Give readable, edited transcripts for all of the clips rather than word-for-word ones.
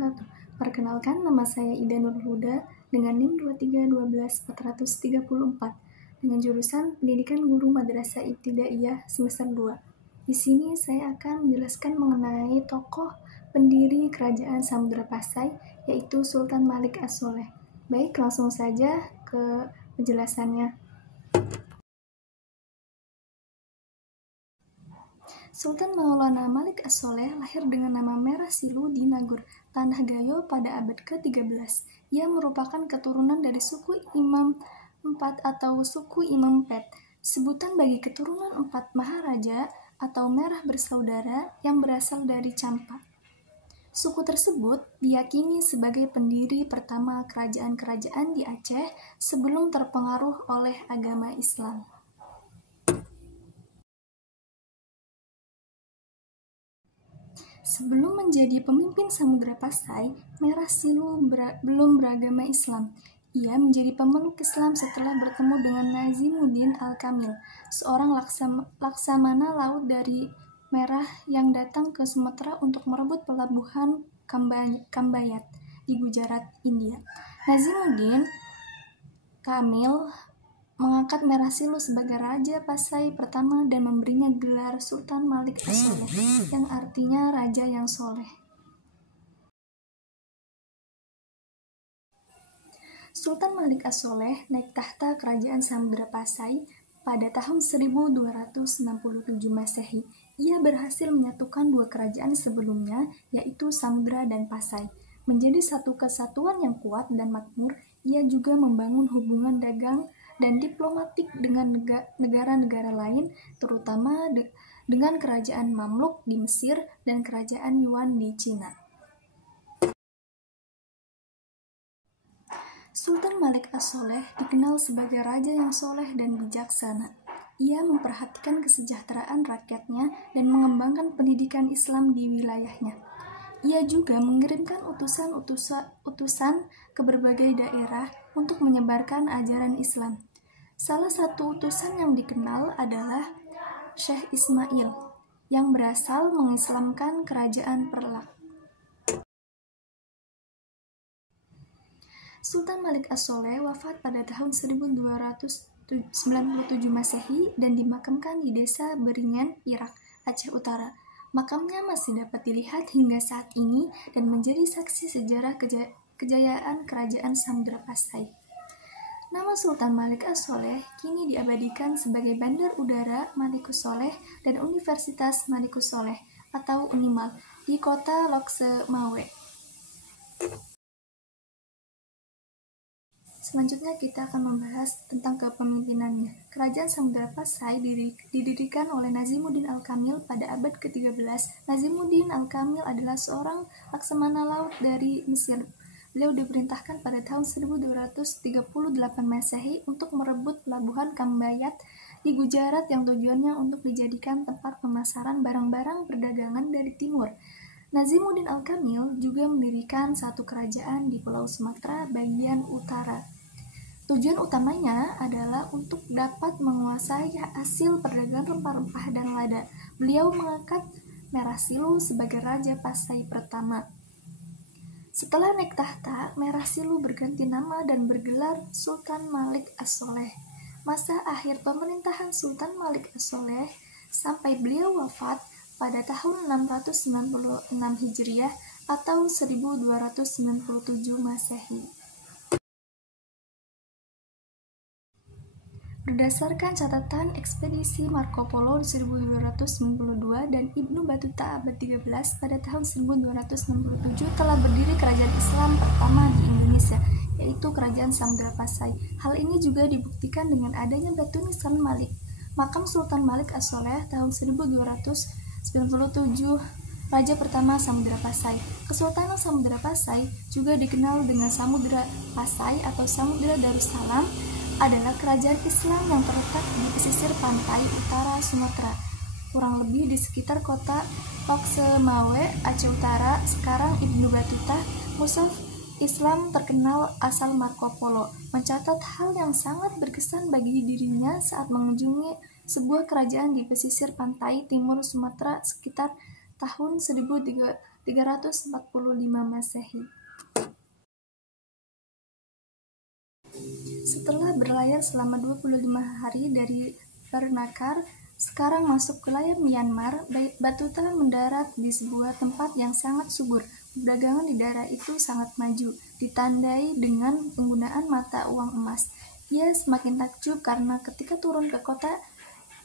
wabarakatuh. Perkenalkan, nama saya Ida Nurhuda dengan NIM 2312434 dengan jurusan Pendidikan Guru Madrasah Ibtidaiyah semester 2. Di sini saya akan menjelaskan mengenai tokoh pendiri Kerajaan Samudra Pasai, yaitu Sultan Malik As-Soleh. Baik, langsung saja ke penjelasannya. Sultan Maulana Malik As-Soleh lahir dengan nama Merah Silu di Nagur, Tanah Gayo pada abad ke-13. Ia merupakan keturunan dari suku Imam IV atau suku Imam Pet, sebutan bagi keturunan 4 Maharaja atau Merah bersaudara yang berasal dari Campa. Suku tersebut diyakini sebagai pendiri pertama kerajaan-kerajaan di Aceh sebelum terpengaruh oleh agama Islam. Sebelum menjadi pemimpin Samudra Pasai, Merah Silu belum beragama Islam. Ia menjadi pemeluk Islam setelah bertemu dengan Nazimuddin Al-Kamil, seorang laksamana laut dari Merah yang datang ke Sumatera untuk merebut pelabuhan Kambayat di Gujarat, India. Nazimuddin Kamil mengangkat Merah Silu sebagai Raja Pasai pertama dan memberinya gelar Sultan Malik As-Soleh, yang artinya Raja yang Soleh. Sultan Malik As-Soleh naik tahta Kerajaan Samudra Pasai pada tahun 1267 Masehi. Ia berhasil menyatukan dua kerajaan sebelumnya, yaitu Samudra dan Pasai, menjadi satu kesatuan yang kuat dan makmur. Ia juga membangun hubungan dagang dan diplomatik dengan negara-negara lain, terutama dengan Kerajaan Mamluk di Mesir dan Kerajaan Yuan di Cina. Sultan Malik As-Soleh dikenal sebagai raja yang soleh dan bijaksana. Ia memperhatikan kesejahteraan rakyatnya dan mengembangkan pendidikan Islam di wilayahnya. Ia juga mengirimkan utusan ke berbagai daerah untuk menyebarkan ajaran Islam. Salah satu utusan yang dikenal adalah Syekh Ismail, yang berasal mengislamkan kerajaan Perlak. Sultan Malik As-Soleh wafat pada tahun 1297 Masehi dan dimakamkan di desa Beringen, Irak, Aceh Utara. Makamnya masih dapat dilihat hingga saat ini dan menjadi saksi sejarah kejayaan Kerajaan Samudra Pasai. Nama Sultan Malik As-Soleh kini diabadikan sebagai Bandar Udara Malikussoleh dan Universitas Malikussoleh atau Unimal di kota Loksemawe. Selanjutnya kita akan membahas tentang kepemimpinannya. Kerajaan Samudra Pasai didirikan oleh Nazimuddin Al-Kamil pada abad ke-13. Nazimuddin Al-Kamil adalah seorang laksamana laut dari Mesir. Beliau diperintahkan pada tahun 1238 Masehi untuk merebut pelabuhan Kambayat di Gujarat yang tujuannya untuk dijadikan tempat pemasaran barang-barang perdagangan dari timur. Nazimuddin Al-Kamil juga mendirikan satu kerajaan di Pulau Sumatera bagian utara. Tujuan utamanya adalah untuk dapat menguasai hasil perdagangan rempah-rempah dan lada. Beliau mengangkat Merah Silu sebagai Raja Pasai pertama. Setelah naik tahta, Merah Silu berganti nama dan bergelar Sultan Malik As-Soleh. Masa akhir pemerintahan Sultan Malik As-Soleh sampai beliau wafat pada tahun 696 Hijriah atau 1297 Masehi. Berdasarkan catatan ekspedisi Marco Polo 1292 dan Ibnu Battuta abad 13 pada tahun 1267 telah berdiri kerajaan Islam pertama di Indonesia, yaitu Kerajaan Samudra Pasai. Hal ini juga dibuktikan dengan adanya batu nisan Malik, makam Sultan Malik As-Soleh tahun 1297, Raja pertama Samudra Pasai. Kesultanan Samudra Pasai juga dikenal dengan Samudra Pasai atau Samudra Darussalam, adalah kerajaan Islam yang terletak di pesisir pantai utara Sumatera, kurang lebih di sekitar kota Loksemawe, Aceh Utara. Sekarang Ibnu Battuta, musuh Islam terkenal asal Marco Polo, mencatat hal yang sangat berkesan bagi dirinya saat mengunjungi sebuah kerajaan di pesisir pantai timur Sumatera sekitar tahun 1300 345 Masehi. Setelah berlayar selama 25 hari dari Pernacar, sekarang masuk ke layar Myanmar, Batuta mendarat di sebuah tempat yang sangat subur. Perdagangan di daerah itu sangat maju, ditandai dengan penggunaan mata uang emas. Ia semakin takjub karena ketika turun ke kota,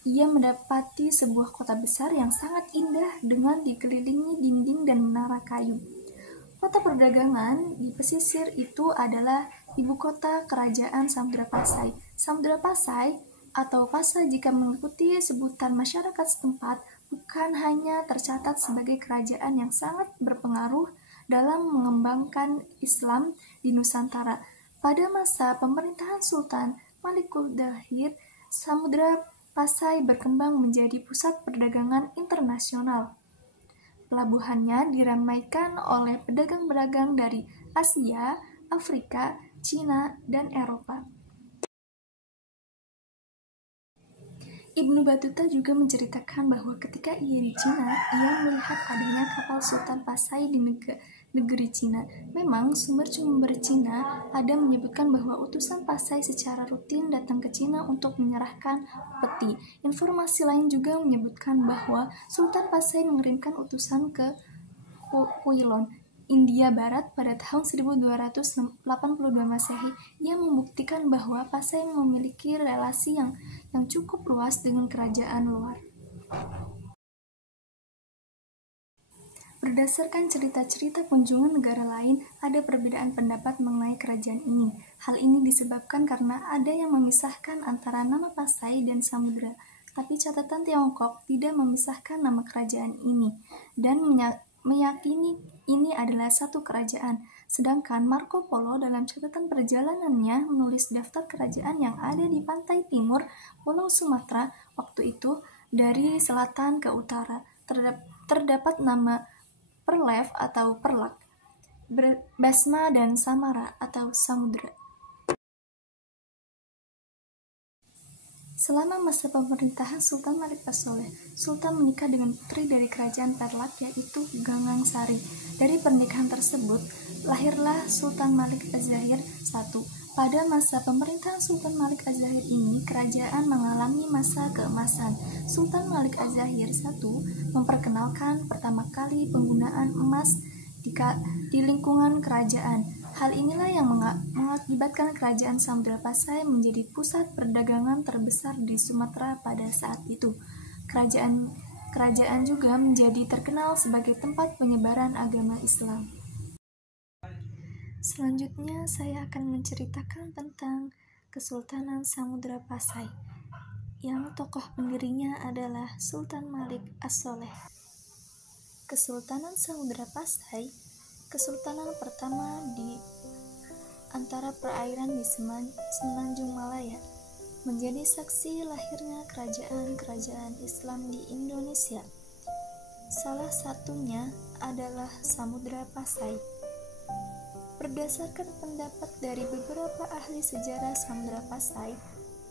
ia mendapati sebuah kota besar yang sangat indah dengan dikelilingi dinding dan menara kayu. Kota perdagangan di pesisir itu adalah ibu kota kerajaan Samudra Pasai. Samudra Pasai atau Pasai jika mengikuti sebutan masyarakat setempat bukan hanya tercatat sebagai kerajaan yang sangat berpengaruh dalam mengembangkan Islam di Nusantara. Pada masa pemerintahan Sultan Malikul Dahir, Samudra Pasai berkembang menjadi pusat perdagangan internasional. Pelabuhannya diramaikan oleh pedagang-pedagang dari Asia, Afrika, Cina, dan Eropa. Ibnu Battuta juga menceritakan bahwa ketika ia di Cina, ia melihat adanya kapal Sultan Pasai di negeri Cina. Memang sumber-sumber Cina ada menyebutkan bahwa utusan Pasai secara rutin datang ke Cina untuk menyerahkan peti. Informasi lain juga menyebutkan bahwa Sultan Pasai mengirimkan utusan ke Ceylon, India Barat pada tahun 1282 Masehi. Ia membuktikan bahwa Pasai memiliki relasi yang cukup luas dengan kerajaan luar. Berdasarkan cerita-cerita kunjungan negara lain, ada perbedaan pendapat mengenai kerajaan ini. Hal ini disebabkan karena ada yang memisahkan antara nama Pasai dan Samudra, tapi catatan Tiongkok tidak memisahkan nama kerajaan ini dan meyakini ini adalah satu kerajaan. Sedangkan Marco Polo dalam catatan perjalanannya menulis daftar kerajaan yang ada di pantai timur Pulau Sumatera waktu itu dari selatan ke utara. Terdapat nama Perlev atau Perlak, Basma dan Samara atau Samudra. Selama masa pemerintahan Sultan Malik as-Soleh, Sultan menikah dengan putri dari kerajaan Perlak yaitu Gangang Sari. Dari pernikahan tersebut, lahirlah Sultan Malik az-Zahir I. Pada masa pemerintahan Sultan Malik az-Zahir ini, kerajaan mengalami masa keemasan. Sultan Malik az-Zahir I memperkenalkan pertama kali penggunaan emas di lingkungan kerajaan. Hal inilah yang mengakibatkan kerajaan Samudra Pasai menjadi pusat perdagangan terbesar di Sumatera pada saat itu. Kerajaan juga menjadi terkenal sebagai tempat penyebaran agama Islam. Selanjutnya saya akan menceritakan tentang Kesultanan Samudra Pasai, yang tokoh pendirinya adalah Sultan Malik as-Soleh. Kesultanan Samudra Pasai, kesultanan pertama di antara perairan di Semenanjung Malaya, menjadi saksi lahirnya kerajaan-kerajaan Islam di Indonesia. Salah satunya adalah Samudra Pasai. Berdasarkan pendapat dari beberapa ahli sejarah, Samudra Pasai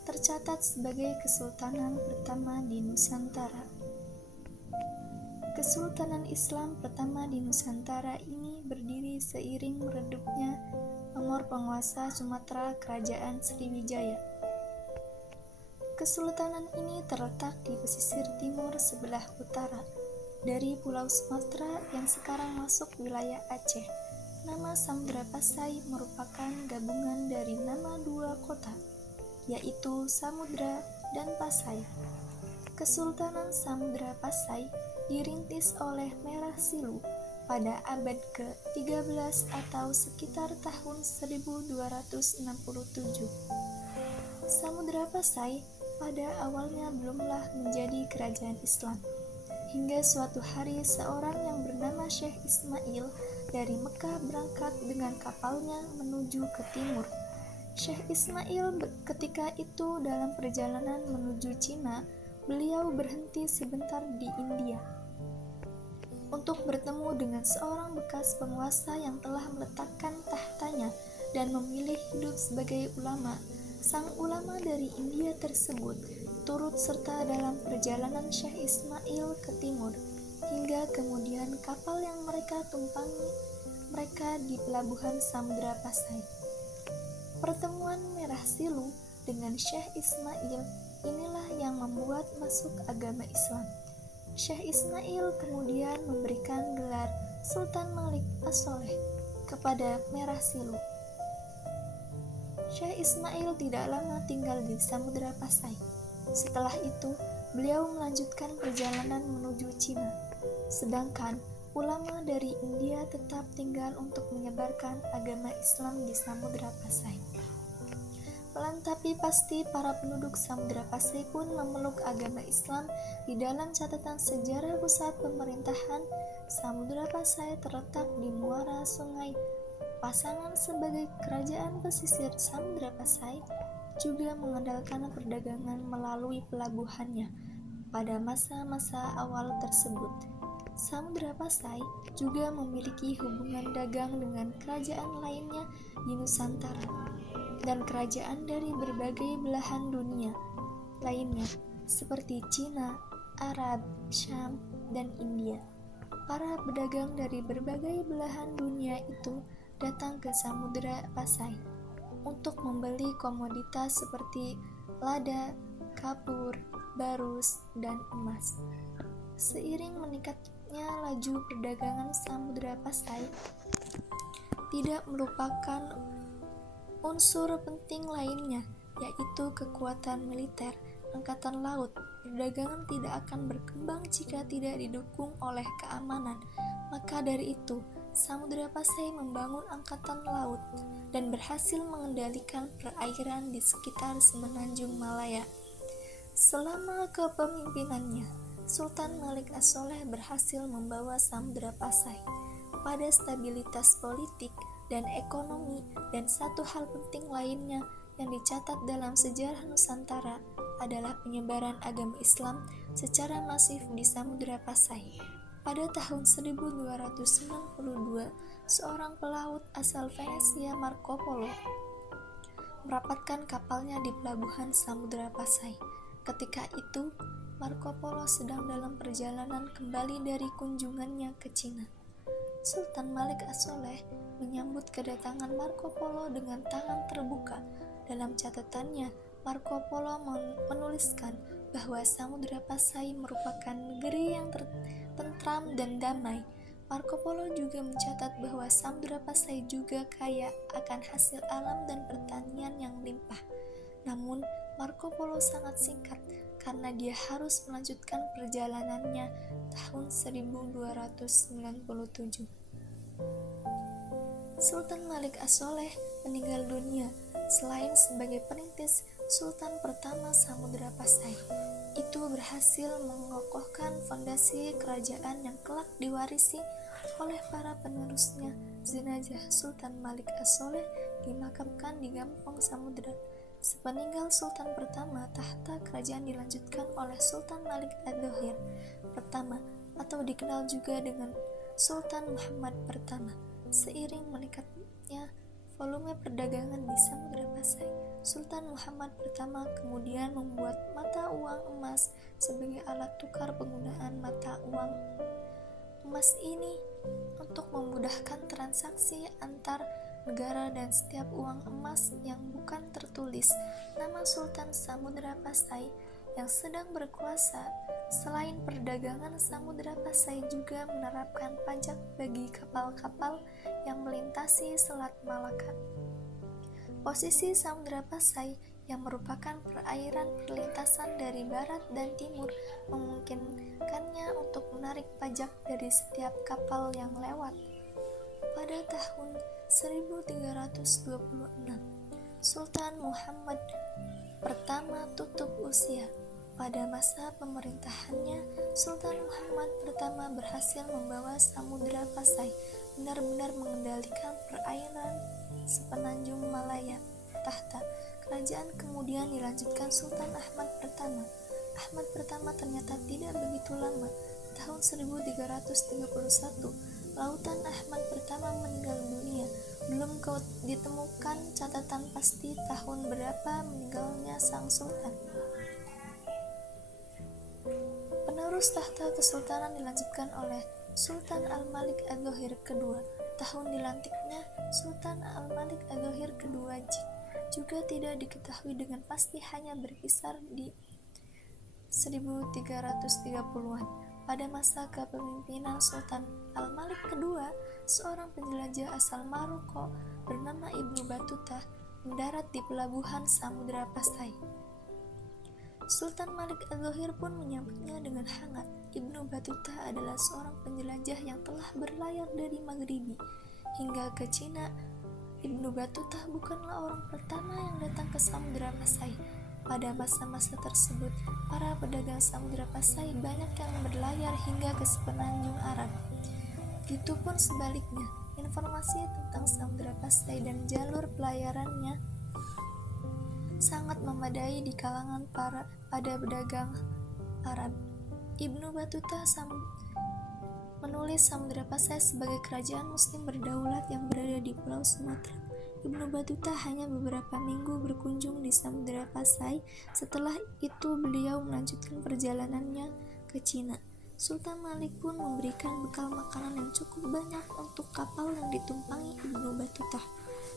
tercatat sebagai kesultanan pertama di Nusantara. Kesultanan Islam pertama di Nusantara ini berdiri seiring meredupnya pamor penguasa Sumatera Kerajaan Sriwijaya. Kesultanan ini terletak di pesisir timur sebelah utara dari Pulau Sumatera yang sekarang masuk wilayah Aceh. Nama Samudra Pasai merupakan gabungan dari nama dua kota, yaitu Samudra dan Pasai. Kesultanan Samudra Pasai dirintis oleh Merah Silu pada abad ke-13 atau sekitar tahun 1267. Samudra Pasai pada awalnya belumlah menjadi kerajaan Islam, hingga suatu hari seorang yang bernama Syekh Ismail dari Mekah berangkat dengan kapalnya menuju ke timur. Syekh Ismail ketika itu dalam perjalanan menuju Cina, beliau berhenti sebentar di India untuk bertemu dengan seorang bekas penguasa yang telah meletakkan tahtanya dan memilih hidup sebagai ulama. Sang ulama dari India tersebut turut serta dalam perjalanan Syekh Ismail ke timur, hingga kemudian kapal yang mereka tumpangi mereka di pelabuhan Samudra Pasai. Pertemuan Merah Silu dengan Syekh Ismail inilah yang membuat masuk agama Islam. Syekh Ismail kemudian memberikan gelar Sultan Malik As-Soleh kepada Merah Silu. Syekh Ismail tidak lama tinggal di Samudra Pasai. Setelah itu, beliau melanjutkan perjalanan menuju Cina. Sedangkan ulama dari India tetap tinggal untuk menyebarkan agama Islam di Samudra Pasai. Tapi pasti para penduduk Samudra Pasai pun memeluk agama Islam. Di dalam catatan sejarah pusat pemerintahan, Samudra Pasai terletak di muara Sungai Pasaman sebagai kerajaan pesisir. Samudra Pasai juga mengandalkan perdagangan melalui pelabuhannya pada masa-masa awal tersebut. Samudra Pasai juga memiliki hubungan dagang dengan kerajaan lainnya di Nusantara dan kerajaan dari berbagai belahan dunia lainnya seperti Cina, Arab, Syam, dan India. Para pedagang dari berbagai belahan dunia itu datang ke Samudra Pasai untuk membeli komoditas seperti lada, kapur, barus, dan emas. Seiring meningkatnya laju perdagangan Samudra Pasai, tidak melupakan unsur penting lainnya, yaitu kekuatan militer angkatan laut. Perdagangan tidak akan berkembang jika tidak didukung oleh keamanan. Maka dari itu, Samudra Pasai membangun angkatan laut dan berhasil mengendalikan perairan di sekitar Semenanjung Malaya. Selama kepemimpinannya, Sultan Malik As-Soleh berhasil membawa Samudra Pasai pada stabilitas politik dan ekonomi, dan satu hal penting lainnya yang dicatat dalam sejarah Nusantara adalah penyebaran agama Islam secara masif di Samudra Pasai. Pada tahun 1292, seorang pelaut asal Venesia, Marco Polo, merapatkan kapalnya di pelabuhan Samudra Pasai. Ketika itu, Marco Polo sedang dalam perjalanan kembali dari kunjungannya ke Cina. Sultan Malik As-Soleh menyambut kedatangan Marco Polo dengan tangan terbuka. Dalam catatannya, Marco Polo menuliskan bahwa Samudra Pasai merupakan negeri yang tentram dan damai. Marco Polo juga mencatat bahwa Samudra Pasai juga kaya akan hasil alam dan pertanian yang limpah. Namun, Marco Polo sangat singkat karena dia harus melanjutkan perjalanannya tahun 1297. Sultan Malik As-Soleh meninggal dunia. Selain sebagai perintis, Sultan pertama Samudra Pasai itu berhasil mengokohkan fondasi kerajaan yang kelak diwarisi oleh para penerusnya. Jenazah Sultan Malik As-Soleh dimakamkan di Gampong Samudra. Sepeninggal Sultan pertama, tahta kerajaan dilanjutkan oleh Sultan Malik Ad-Dohir pertama, atau dikenal juga dengan Sultan Muhammad pertama. Seiring meningkatnya volume perdagangan di Samudra Pasai, Sultan Muhammad pertama kemudian membuat mata uang emas sebagai alat tukar penggunaan mata uang emas ini untuk memudahkan transaksi antar negara, dan setiap uang emas yang bukan tertulis nama Sultan Samudra Pasai yang sedang berkuasa. Selain perdagangan, Samudra Pasai juga menerapkan pajak bagi kapal-kapal yang melintasi Selat Malaka. Posisi Samudra Pasai yang merupakan perairan perlintasan dari barat dan timur memungkinkannya untuk menarik pajak dari setiap kapal yang lewat. Pada tahun 1326, Sultan Muhammad pertama tutup usia. Pada masa pemerintahannya, Sultan Muhammad pertama berhasil membawa Samudra Pasai benar-benar mengendalikan perairan Semenanjung Malaya. Tahta kerajaan kemudian dilanjutkan Sultan Ahmad pertama. Ahmad pertama ternyata tidak begitu lama. Tahun 1331, Lautan Ahmad pertama meninggal dunia. Belum ditemukan catatan pasti tahun berapa meninggalnya sang sultan. Penerus Siklus tahta kesultanan dilanjutkan oleh Sultan Al-Malik Adh-Dhahir II. Tahun dilantiknya Sultan Al-Malik Adh-Dhahir II juga tidak diketahui dengan pasti, hanya berkisar di 1330-an. Pada masa kepemimpinan Sultan Al-Malik II, seorang penjelajah asal Maroko bernama Ibnu Battuta mendarat di pelabuhan Samudra Pasai. Sultan Malik Adh-Dhahir pun menyambutnya dengan hangat. Ibnu Battuta adalah seorang penjelajah yang telah berlayar dari Maghribi hingga ke Cina. Ibnu Battuta bukanlah orang pertama yang datang ke Samudra Pasai. Pada masa-masa tersebut, para pedagang Samudra Pasai banyak yang berlayar hingga ke semenanjung Arab. Begitupun sebaliknya, informasi tentang Samudra Pasai dan jalur pelayarannya sangat memadai di kalangan pada pedagang Arab. Ibnu Battuta menulis Samudra Pasai sebagai kerajaan muslim berdaulat yang berada di Pulau Sumatera. Ibnu Battuta hanya beberapa minggu berkunjung di Samudra Pasai. Setelah itu beliau melanjutkan perjalanannya ke Cina. Sultan Malik pun memberikan bekal makanan yang cukup banyak untuk kapal yang ditumpangi Ibnu Battuta.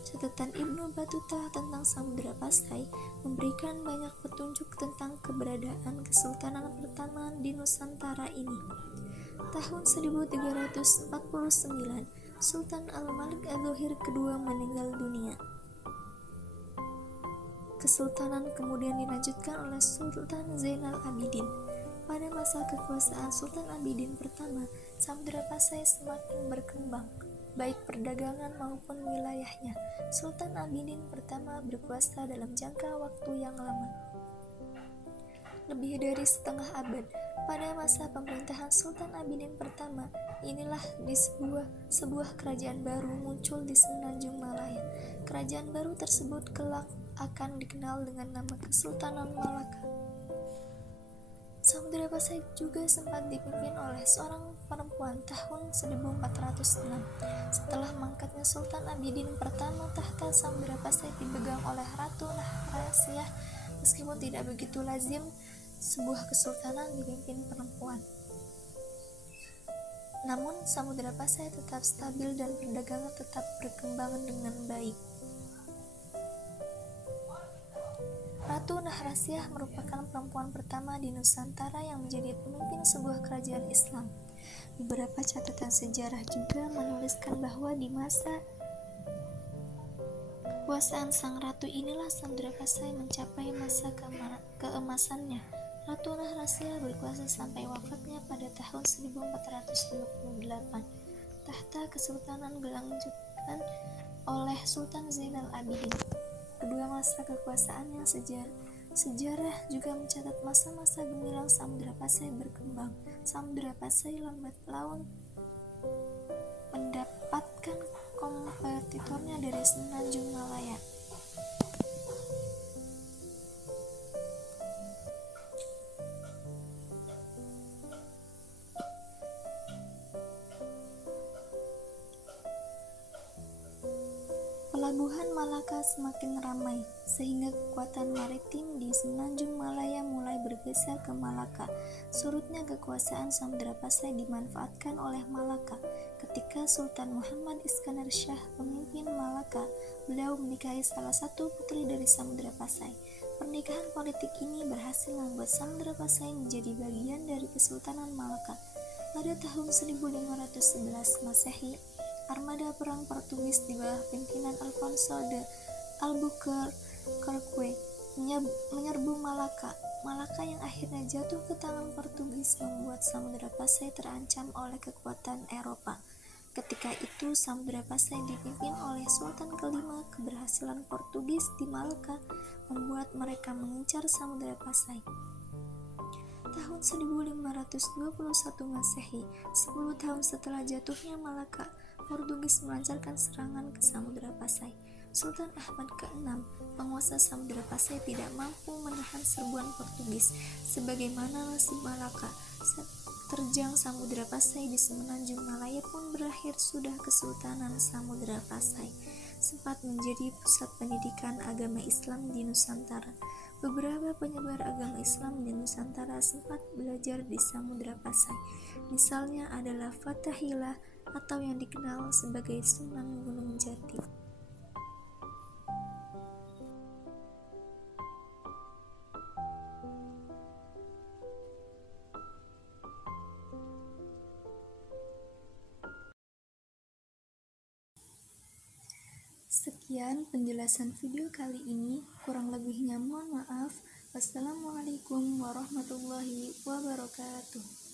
Catatan Ibnu Battuta tentang Samudra Pasai memberikan banyak petunjuk tentang keberadaan kesultanan pertama di Nusantara ini. Tahun 1349, Sultan Al-Malik Adh-Dhahir II meninggal dunia. Kesultanan kemudian dilanjutkan oleh Sultan Zainal Abidin. Pada masa kekuasaan Sultan Abidin pertama, Samudra Pasai semakin berkembang, baik perdagangan maupun wilayahnya. Sultan Abidin pertama berkuasa dalam jangka waktu yang lama, lebih dari setengah abad. Pada masa pemerintahan Sultan Abidin pertama, inilah di sebuah kerajaan baru muncul di semenanjung Malaya. Kerajaan baru tersebut kelak akan dikenal dengan nama Kesultanan Malaka. Samudra Pasai juga sempat dipimpin oleh seorang perempuan tahun 1406. Setelah mangkatnya Sultan Abidin pertama, tahta Samudra Pasai dipegang oleh Ratu Nahrasiyah. Meskipun tidak begitu lazim sebuah kesultanan dipimpin perempuan, namun Samudra Pasai tetap stabil dan perdagangan tetap berkembang dengan baik. Ratu Nahrasiyah merupakan perempuan pertama di Nusantara yang menjadi pemimpin sebuah kerajaan Islam. Beberapa catatan sejarah juga menuliskan bahwa di masa kekuasaan sang ratu inilah Samudra Pasai mencapai masa keemasannya. Ratu Nahrasiyah berkuasa sampai wafatnya pada tahun 1458. Tahta kesultanan dilanjutkan oleh Sultan Zainal Abidin. Kedua masa kekuasaan yang sejarah juga mencatat masa-masa gemilang Samudra Pasai berkembang. Samudra Pasai lambat laun mendapatkan kompetitornya dari semenanjung Malaya. Pelabuhan Malaka semakin ramai, sehingga kekuatan maritim di semenanjung Malaya mulai bergeser ke Malaka. Surutnya kekuasaan Samudra Pasai dimanfaatkan oleh Malaka. Ketika Sultan Muhammad Iskandar Shah memimpin Malaka, beliau menikahi salah satu putri dari Samudra Pasai. Pernikahan politik ini berhasil membuat Samudra Pasai menjadi bagian dari Kesultanan Malaka. Pada tahun 1511 Masehi, armada perang Portugis di bawah pimpinan Alfonso de Albuquerque menyerbu Malaka. Malaka yang akhirnya jatuh ke tangan Portugis membuat Samudra Pasai terancam oleh kekuatan Eropa. Ketika itu Samudra Pasai dipimpin oleh Sultan kelima. Keberhasilan Portugis di Malaka membuat mereka mengincar Samudra Pasai. Tahun 1521 Masehi, 10 tahun setelah jatuhnya Malaka, Portugis melancarkan serangan ke Samudra Pasai. Sultan Ahmad ke-6, penguasa Samudra Pasai, tidak mampu menahan serbuan Portugis. Sebagaimana nasib Malaka, terjang Samudra Pasai di semenanjung Malaya pun berakhir sudah Kesultanan Samudra Pasai. sempat menjadi pusat pendidikan agama Islam di Nusantara. Beberapa penyebar agama Islam di Nusantara sempat belajar di Samudra Pasai. Misalnya adalah Fathahillah atau yang dikenal sebagai Sunan Gunung Jati. Sekian penjelasan video kali ini, kurang lebihnya mohon maaf. Wassalamualaikum warahmatullahi wabarakatuh.